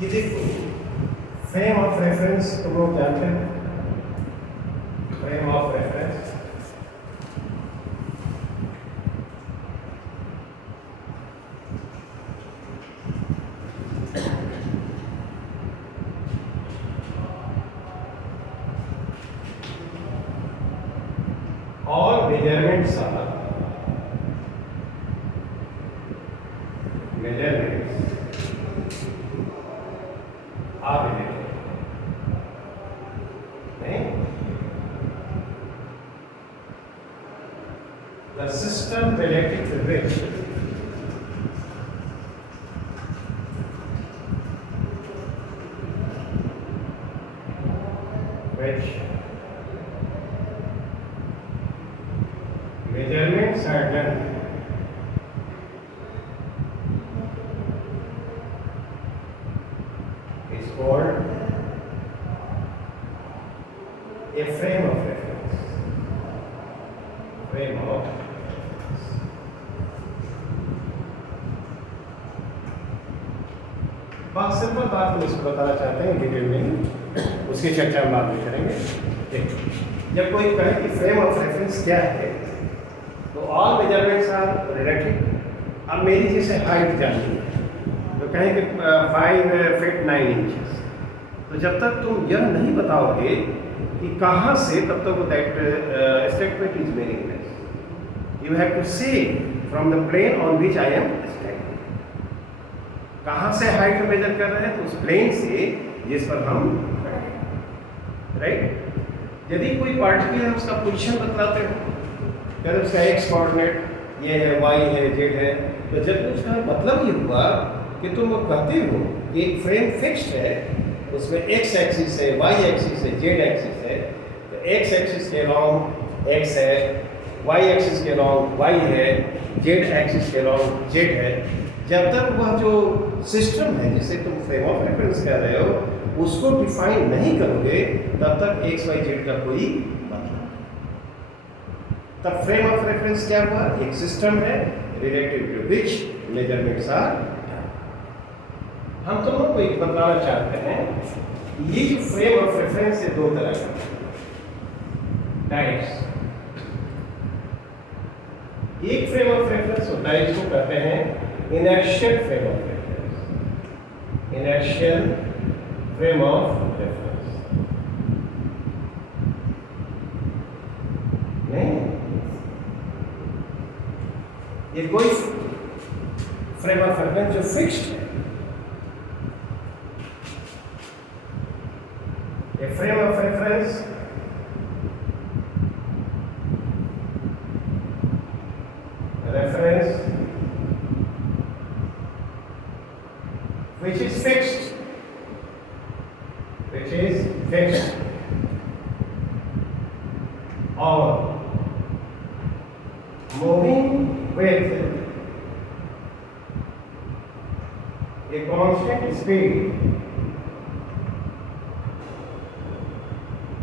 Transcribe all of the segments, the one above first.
ये देखो frame of reference तुम लोग जानते हो, फ्रेम ऑफ रेफरेंस और मेजरमेंट्स are related. नहीं? The system related to which measurements are done is called a frame of reference. Frame of reference. बहुत सिंपल बात हम इसको बताना चाहते हैं डिटेल में, उसकी चर्चा हम बाद में करेंगे। देखो, जब कोई कहे कि फ्रेम ऑफ रेफरेंस क्या है, तो ऑल मेजरमेंट्स आर रिलेटेड। अब मेरी जैसे हाइट जाननी है तो कहें कि 5 फीट 9 इंचेस, तो जब तक तुम यह नहीं बताओगे कि कहाँ से, तब तक that statement is meaningless. You have to say from the plane on which I am standing. कहाँ से हाइट मेजर कर रहे हैं, तो उस प्लेन से जिस पर हम खड़े हैं, राइट। यदि कोई पार्टिकल उसका पोजीशन बतलाते हो, अगर उसका एक्स कोऑर्डिनेट ये है, वाई है, जेड है, तो जब उसका मतलब ये हुआ कि तुम कहते हो कि एक फ्रेम फिक्स्ड है, उसमें एक्स एक्सिस है, वाई एक्सिस है, जेड एक्सिस है, तो एक्स एक्सिस के अलॉन्ग एक्स है, वाई एक्सिस के अलॉन्ग वाई है, जेड एक्सिस के अलॉन्ग जेड है। जब तक वह जो सिस्टम है जिसे तुम फ्रेम ऑफ रेफरेंस कह रहे हो उसको डिफाइन नहीं करोगे, तब तक एक्स वाई जेड का कोई मतलब नहीं। तब फ्रेम ऑफ रेफरेंस क्या हुआ? एक सिस्टम है related to which measurements are. हम तुम लोग को एक बताना चाहते हैं, ये जो फ्रेम ऑफ रेफरेंस है दो तरह का टाइप्स। एक फ्रेम ऑफ रेफरेंस होता है इसको कहते हैं inertial frame of reference. Inertial frame of reference नहीं, ये कोई फ्रेम ऑफ रेफरेंस जो फिक्स्ड है। A frame of reference which is fixed, or moving with a constant speed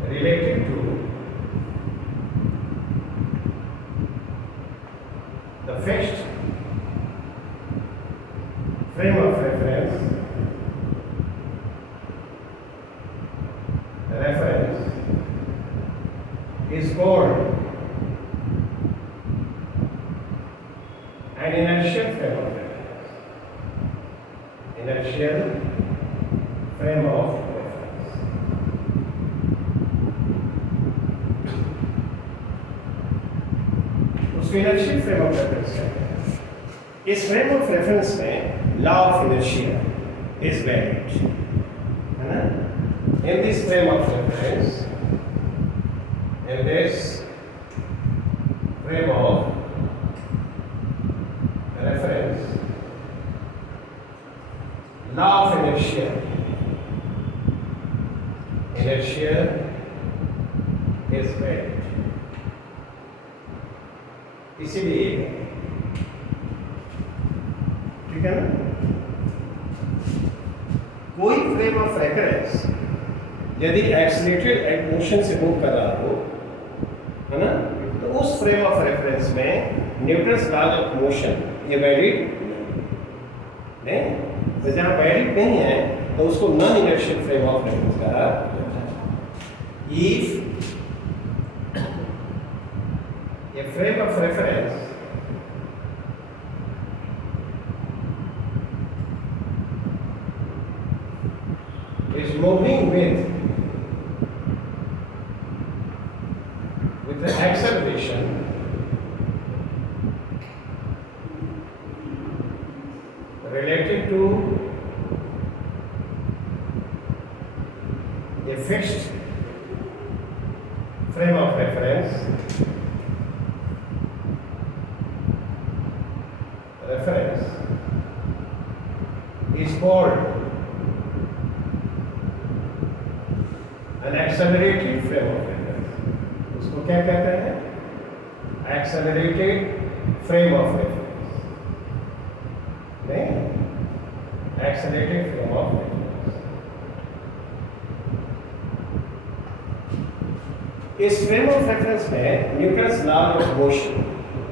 related to the fixed frame of reference is called an inertial frame of reference. Inertial frame of reference. उसको inertial frame of reference कहते हैं। इस frame of reference में law of inertia is valid, है ना। In this frame of reference, in this frame of reference, law of inertia is valid। इसीलिए ठीक है ना, कोई फ्रेम ऑफ रेफरेंस यदि एक्सीलरेटेड मोशन से मूव कर रहा हो, है ना, तो उस फ्रेम ऑफ रेफरेंस में न्यूटन्स लॉ ऑफ मोशन ये वैलिड नहीं। तो जहाँ वैलिड नहीं है तो उसको non inertial frame of reference कहा जाता है। If a frame of reference is moving with the acceleration related to a fixed frame of reference is called an accelerated frame of reference। उसको क्या कहते हैं? Accelerated frame of reference। नहीं, accelerated frame of reference। इस frame of reference में Newton's law of motion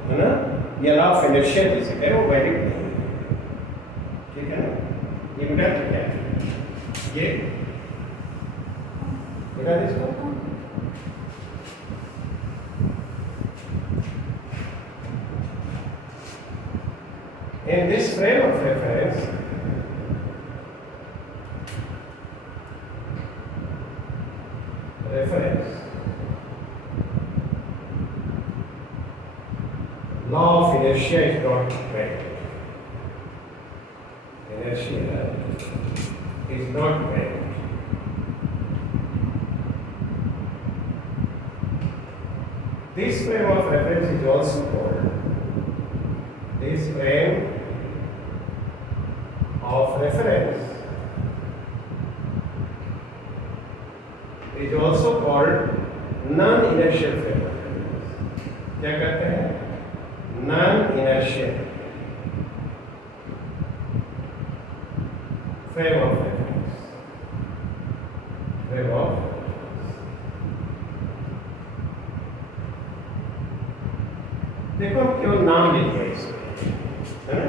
है ना, ये लॉ ऑफ इनर्शिया जिसे कहे वो वैलिड नहीं है, ठीक है ना। ये बेटा क्या है? ये बेटा इसको in this frame of reference law of inertia is not valid. Inertia is not valid. This frame of reference is also called this frame of reference is also called non-inertial frame of reference। क्या कहते हैं? Non-inertial frame of reference। frame of reference। देखो हम केवल नाम लिख रहे हैं, है ना।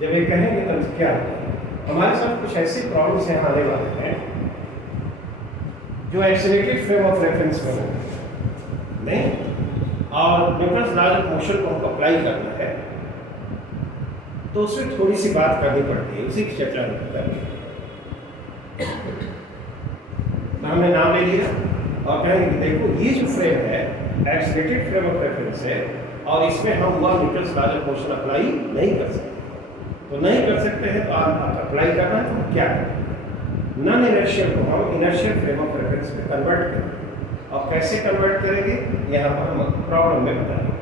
जब ये कहेंगे तो क्या हमारे साथ कुछ ऐसे प्रॉब्लम्स यहाँ आने वाले हैं जो एक्सेलरेटेड फ्रेम ऑफ रेफरेंस में हो नहीं, और न्यूटन्स लॉ ऑफ मोशन को हमको अप्लाई करना है, तो उसमें थोड़ी सी बात करनी पड़ती है, उसी की चर्चा करनी है। हमने नाम ले लिया और कहेंगे कि देखो ये जो फ्रेम है एक्सेलरेटेड फ्रेम ऑफ रेफरेंस है और इसमें हम वह Newton's law of motion apply नहीं कर सकते। तो नहीं कर सकते हैं तो आप अप्लाई करना है तो क्या करें? नॉन इनर्शियल को हम इनर्शियल फ्रेम ऑफ रेफरेंस में कन्वर्ट करेंगे, और कैसे कन्वर्ट करेंगे यहाँ पर हम प्रॉब्लम में बताएंगे।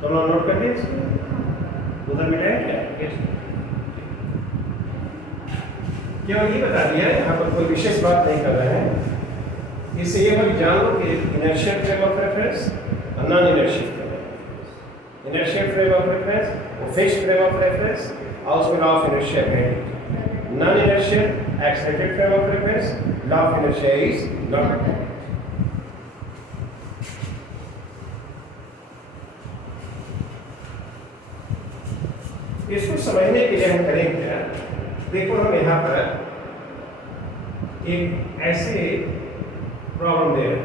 तो हम नोट कर दिए इसको, उधर मिलाए क्या? केवल ये बता दिया, यहाँ पर कोई विशेष बात नहीं कर रहे हैं। इससे ये हम जान लो कि इनर्शियल फ्रेम ऑफ रेफरेंस और non inertial frame of reference. Inertial frame of reference वो फिक्स्ड फ्रेम ऑफ रेफरेंस और उसमें लॉ ऑफ इनर्शिया है। Non inertial accelerated frame of reference, law of inertia is not. इसको समझने के लिए हम करेंगे क्या? देखो हम यहाँ पर एक ऐसे प्रॉब्लम दे रहे हैं,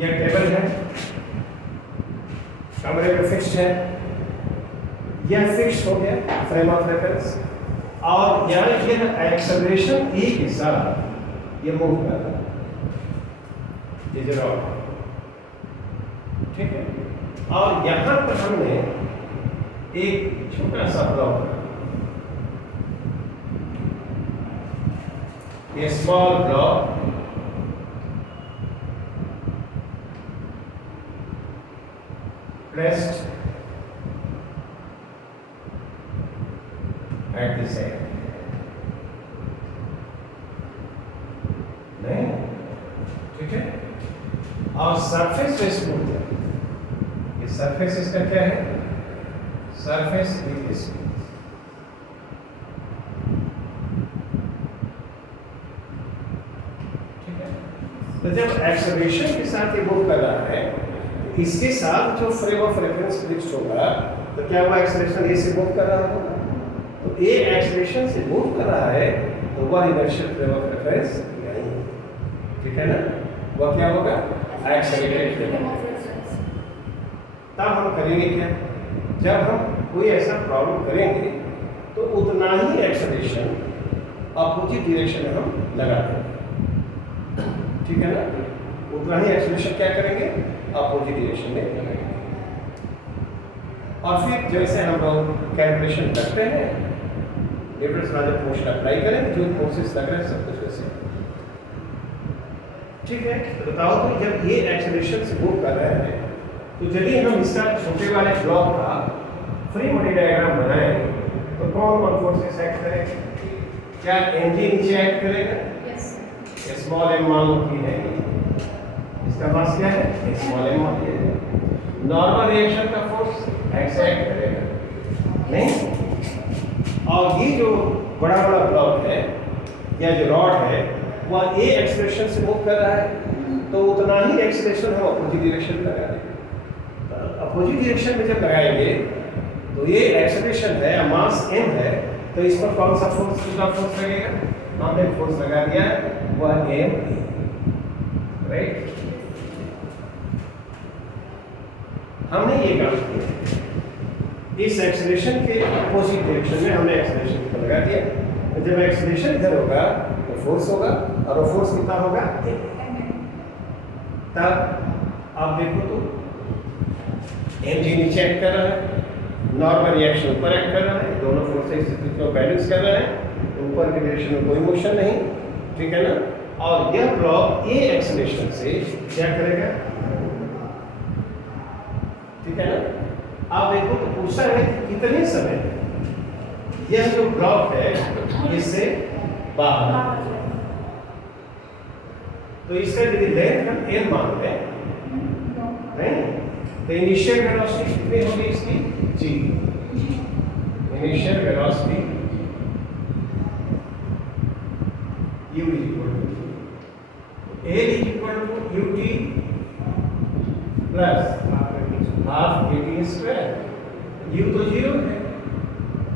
ये टेबल है, कमरे में फिक्स्ड है, यह फिक्स हो गया फ्रेम ऑफ रेफरेंस, और यानी कि एक्सेलरेशन ए के साथ ये मूव कर रहा है, ये जरा ठीक है। और यहां पर हमने एक छोटा सा ब्लॉक, ये small block placed at this end, नहीं ठीक है। और सरफेस पे स्मूथ है, ये सरफेस इसका क्या है? Surface is smooth. ठीक है, तो जब एक्सेलरेशन के साथ ये मूव कर रहा है, इसके साथ जो फ्रेम ऑफ रेफरेंस फिक्स्ड होगा, तो क्या वो एक्सेलरेशन ए से मूव कर रहा होगा? तो ए एक्सेलरेशन से मूव कर रहा है, तो वह इनर्शियल फ्रेम ऑफ रेफरेंस यही है। ठीक है ना, वह क्या होगा? Accelerated frame of reference. तब हम करेंगे क्या? जब हम कोई ऐसा प्रॉब्लम करेंगे तो उतना ही एक्सेलरेशन अपोजिट डायरेक्शन में हम लगा देंगे। ठीक है ना, उतना ही एक्सेलरेशन क्या करेंगे? अपोजिट डायरेक्शन में लगाएंगे। और फिर जैसे हम लोग कैलकुलेशन करते हैं, Newton's law of motion apply करें, जो फोर्सेस लग रहे हैं सब कुछ वैसे। ठीक है, तो बताओ तो जब ये एक्सेलरेशन से मूव कर रहे हैं, तो यदि हम इसका छोटे वाले ब्लॉक का फ्री बॉडी डायग्राम बनाएं, तो कौन कौन फोर्सेस एक्ट करेंगे? क्या एनजी नीचे एक्ट करेगा? यस। स्मॉल एम मान लो कि है, इसका मास क्या है? स्मॉल एम मान लिया। नॉर्मल रिएक्शन का फोर्स एक्स एक्ट करेगा नहीं। और ये जो बड़ा बड़ा ब्लॉक है या जो रॉड है, वह ए एक्सेलरेशन से मूव कर रहा है, तो उतना ही एक्सेलरेशन हम अपोजिट डायरेक्शन में लगा देंगे। अपोजिट डायरेक्शन में जब लगाएंगे तो ये एक्सेलरेशन है, मास m है, तो इस पर कौन सा फोर्स, कितना फोर्स लगेगा? हमने फोर्स लगा दिया है, वह m, राइट। हमने ये काम किया, इस एक्सेलरेशन के अपोजिट डायरेक्शन में हमने एक्सेलरेशन को लगा दिया। तो जब एक्सेलरेशन इधर होगा तो फोर्स होगा, और वो फोर्स कितना होगा? तब आप देखो तो mg नीचे एक्ट कर रहा है, नॉर्मल रिएक्शन ऊपर एक्ट कर रहा है, दोनों फोर्सेस को बैलेंस कर रहा है, ऊपर के डायरेक्शन में कोई मोशन नहीं। ठीक है ना, और यह ब्लॉक ए एक्सेलरेशन से क्या करेगा? ठीक है ना, आप देखो तो पूछा है कि कितने समय यह जो ब्लॉक है इससे बाहर, तो इसका यदि लेंथ हम एल मान लें नहीं, तो इनिशियल वेलोसिटी कितनी होगी इसकी? जी। Initial velocity u is equal to L is equal to ut plus half at square. u तो 0 है,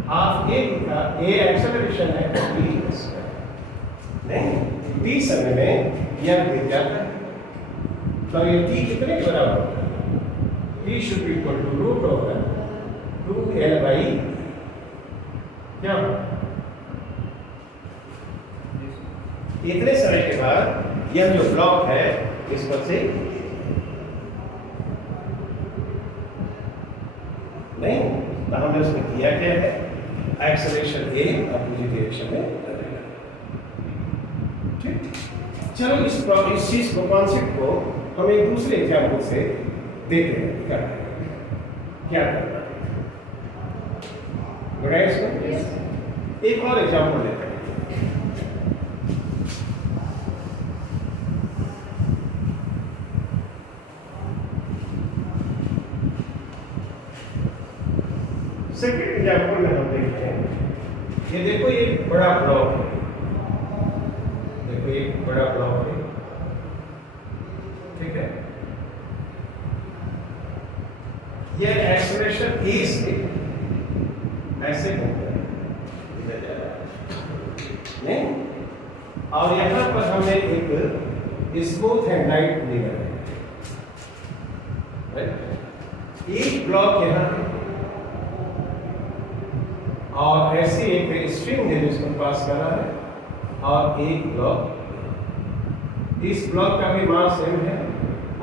हाफ a का a एक्सेलरेशन है, t स्क्वायर नहीं, t समय में यह गिर जाता है, तो ये t कितने के बराबर होगा? t should be equal to root over 2l by क्या? इतने समय के बाद यह जो ब्लॉक है इस पर से नहीं, तो हमने उसमें किया क्या है? एक्सेलरेशन ए अपोजिट डायरेक्शन में लगेगा। ठीक, चलो इस चीज को, कॉन्सेप्ट को हम एक दूसरे एग्जाम्पल से देते हैं क्या करना है। इसको एक और एग्जाम्पल लेते हैं। सेकेंड एग्जाम्पल में हम देखते हैं, ये देखो ये बड़ा ब्लॉक है, देखो ये बड़ा ब्लॉक है। ठीक है, ये एक्सेलरेशन ए से ऐसे घूमता है, इधर जा रहा है नहीं, और यहाँ पर हमने एक स्मूथ एंड लाइट लिया है, एक ब्लॉक यहाँ है और ऐसे एक स्ट्रिंग है जिसको पास कर रहा है, और एक ब्लॉक, इस ब्लॉक का भी मास m है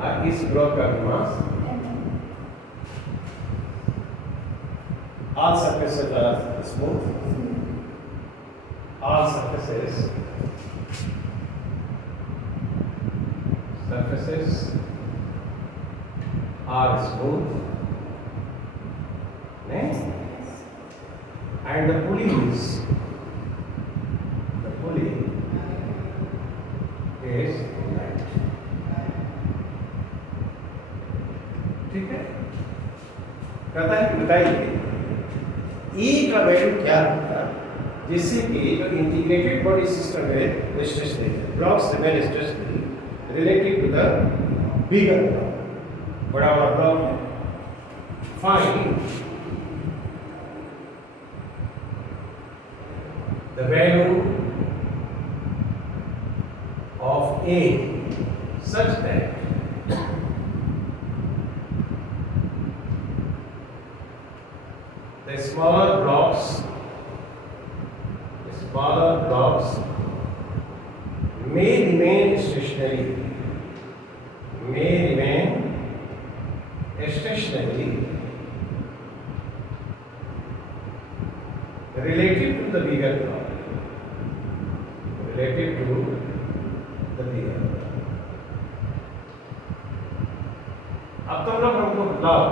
और इस ब्लॉक का भी मास। All surfaces are smooth. All surfaces are smooth. And the pulley is light. ठीक है, कहता है कि बताइए ई का वैल्यू क्या होगा जिससे कि जो इंटीग्रेटेड बॉडी सिस्टम है वो स्टेशनरी है, blocks remain stationary related to the bigger block, बड़ा वाला ब्लॉक है। Find the value of a such that the smaller blocks may remain stationary relative to the bigger block, अब तो लोग हमको बताओ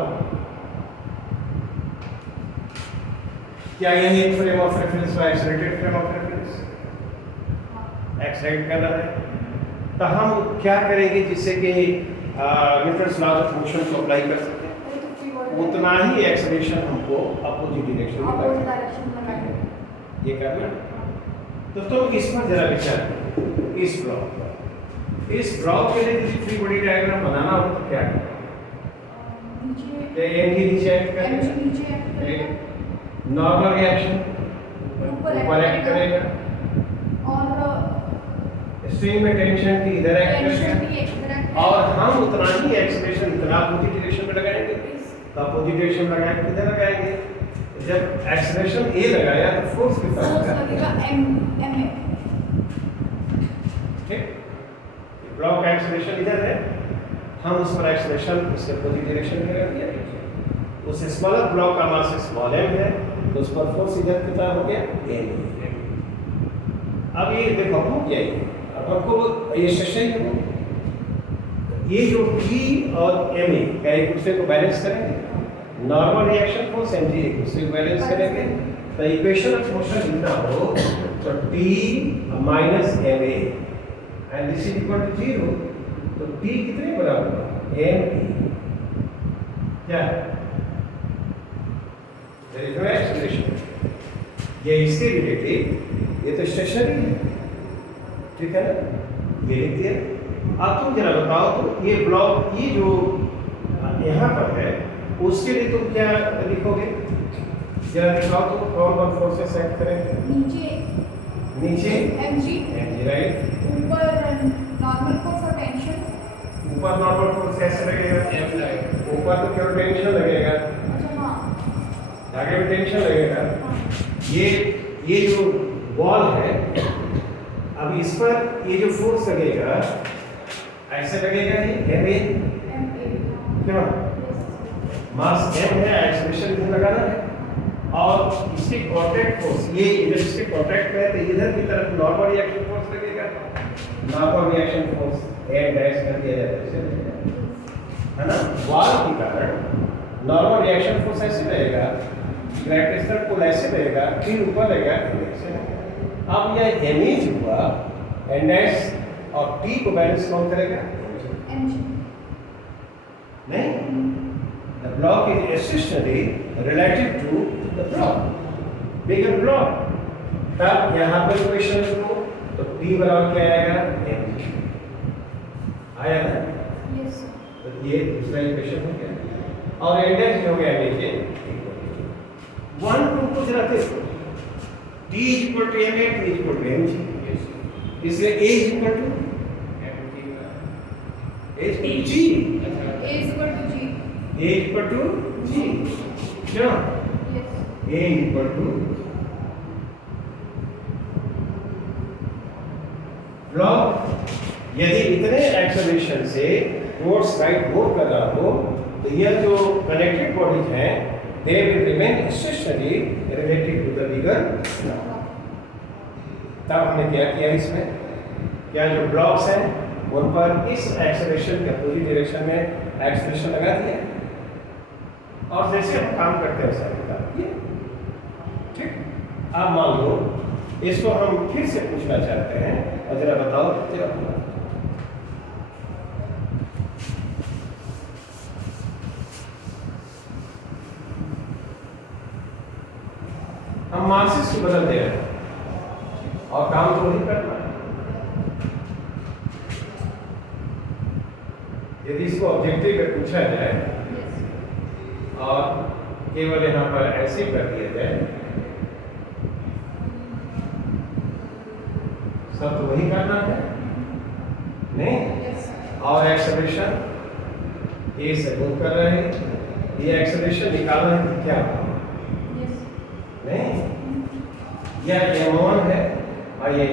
क्या यही एक फ्रेम ऑफ रेफरेंस का एक्सलेटेड फ्रेम ऑफ रेफरेंस एक्सलेट कर रहा है, तो हम क्या करेंगे जिससे कि न्यूटन्स लॉ ऑफ मोशन को अप्लाई कर सकें, उतना ही एक्सेलरेशन हमको अपोजिट डायरेक्शन में ये करना। तो तुम इस पर जरा विचार करो, इस ब्लॉक के लिए किसी फ्री बॉडी डायग्राम बनाना हो तो क्या करें? एम के नीचे एक्ट करेगा, नॉर्मल रिएक्शन ऊपर एक्ट करेगा और स्ट्रिंग में टेंशन की इधर एक्ट करेगा, और हम उतना ही एक्सप्रेशन इतना अपोजिट डायरेक्शन में लगाएंगे। तो अपोजिट डायरेक्शन लगाएंगे किधर लगाएंगे? जब एक्सप्रेशन ए लगाया तो फोर्स कितना लगेगा एम ए। ठीक, ब्लॉक का एक्सप्रेशन इधर है, हम उस पर एक्सप्रेशन उसके अपोजिट डायरेक्शन में लगा दिया। उस स्मॉलर ब्लॉक का मास स्मॉल एम है तो उस पर फोर्स इधर कितना हो गया एम। अब ये देखो हो गया, अब हमको ये सेशन है, ये जो P और Ma क्या एक दूसरे को बैलेंस करेंगे, नॉर्मल रिएक्शन फोर्स mg एक दूसरे को बैलेंस करेंगे, तो इक्वेशन ऑफ मोशन लिखना हो तो T minus Ma and this is equal to 0, तो T कितने बराबर होगा Ma, क्या there is no acceleration, ये इसके रिलेटिव, ये तो स्टेशनरी है, ठीक है ना, ये लिख दिया। अब तुम जरा बताओ तो ये ब्लॉक ये जो यहाँ पर है उसके लिए तुम क्या लिखोगे, जरा दिखाओ तो कौन कौन फोर्सेस सेट करेंगे? नीचे mg राइट, ऊपर नॉर्मल फोर्स और टेंशन, ऊपर नॉर्मल फोर्स कैसे लगेगा? ऊपर तो केवल टेंशन लगेगा, अच्छा हाँ आगे भी टेंशन लगेगा। ये जो बॉल है, अब इस पर ये जो फोर्स लगेगा ऐसे लगेगा, ये Ma क्यों मास m है, एक्सेलरेशन इधर लगाना है, और इसकी कांटेक्ट फोर्स ये इधर इसके कांटेक्ट में है तो इधर की तरफ नॉर्मल रिएक्शन फोर्स लगेगा, normal reaction force m dash कर दिया जाता है ना। बॉल के कारण नॉर्मल रिएक्शन फोर्स ऐसे रहेगा, ग्रेविटेशनल पुल ऐसे रहेगा, फिर ऊपर रहेगा ऐसे। अब यह इमेज हुआ एन डैश और T को बैलेंस कौन करेगा? mg नहीं, the block is stationary relative to the block, bigger block। तब यहाँ पर इक्वेशन लिखो तो T बराबर क्या आएगा? mg आया ना, यस तो ये दूसरा इक्वेशन हो गया, और एन डैश हो गया नीचे 1 2 को जरा देखो, T equal to Ma, T equal to mg, इसलिए A equal to G, a is equal to g, A equal to G, क्यों? yes A equal to block यदि इतने एक्सेलरेशन से टुवर्ड्स राइट मूव कर रहा हो तो यह जो कनेक्टेड बॉडीज हैं they will remain stationary related to the bigger. तब हमने क्या किया, इसमें क्या जो ब्लॉक्स हैं उन पर इस एक्सेलरेशन के अपोजिट डायरेक्शन में एक्सेलरेशन लगा दिया, और जैसे हम काम करते हैं वैसा बता दिए। ठीक, अब मान लो इसको हम फिर से पूछना चाहते हैं, और जरा बताओ जरा इसको बदल दे रहे हैं और काम तो वही करना है। यदि इसको ऑब्जेक्टिव में पूछा जाए Yes. और केवल यहाँ पर ऐसे कर दिया जाए, सब तो वही करना है नहीं। Yes. और एक्सेलरेशन ए से मूव कर रहे हैं, ये एक्सेलरेशन निकालना है कि क्या Yes. नहीं, यह m1 है और ये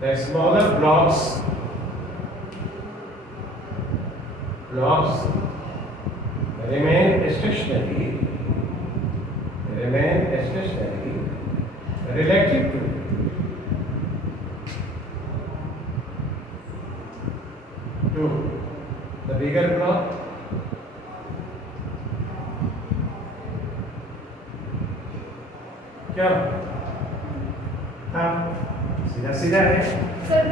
the smaller blocks remain stationary relative to the bigger block. क्या हाँ सीधा सीधा है। Sir,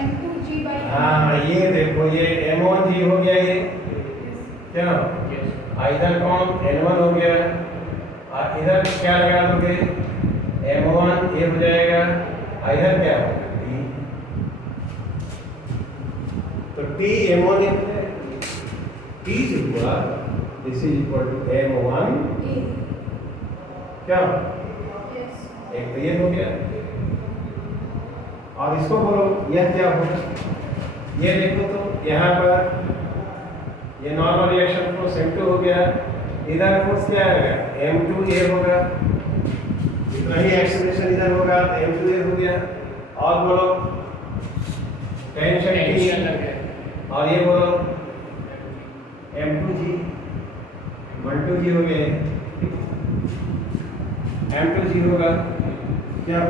M2G by हाँ ये देखो, ये M1G हो गया, ये क्या इधर कौन N1 हो गया, और इधर क्या लगा दोगे M1 ये हो जाएगा, और इधर क्या होगा T। तो T M1 T जो हुआ this is equal to M1 A. क्या Yes. एक तो ये हो गया, और इसको बोलो यह क्या होगा, ये देखो तो यहाँ पर ये नॉर्मल रिएक्शन फोर्स M2 हो गया, इधर फोर्स क्या आएगा M2A होगा, इतना ही एक्सेलरेशन इधर होगा तो M2A हो गया, और बोलो टेंशन T, और ये बोलो M2G 12G हो गए, M2G होगा क्या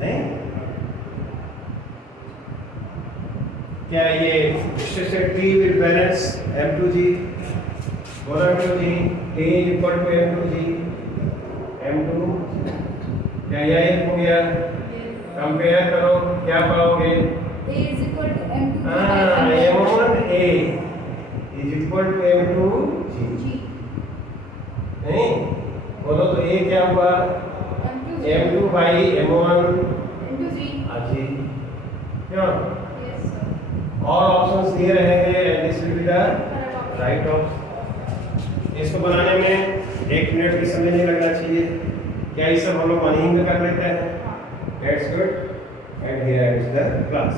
नहीं, क्या ये station T will balance M2G, बोलो M2G T equal to M2G M2, क्या यह एक हो गया, Yes. कंपेयर करो क्या पाओगे, A is equal to M2G by M1A is equal to M2G G. नहीं, बोलो तो A क्या हुआ M2G. M2 by M1 M2G. जी क्यों, Yes, sir. और ऑप्शंस दिए रहेंगे and this will be the Correct option. Right option. इसको बनाने में 1 मिनट भी समय नहीं लगना चाहिए, क्या ये सब हम लोग मॉर्निंग में कर लेते हैं। हाँ. That's good and here is the class.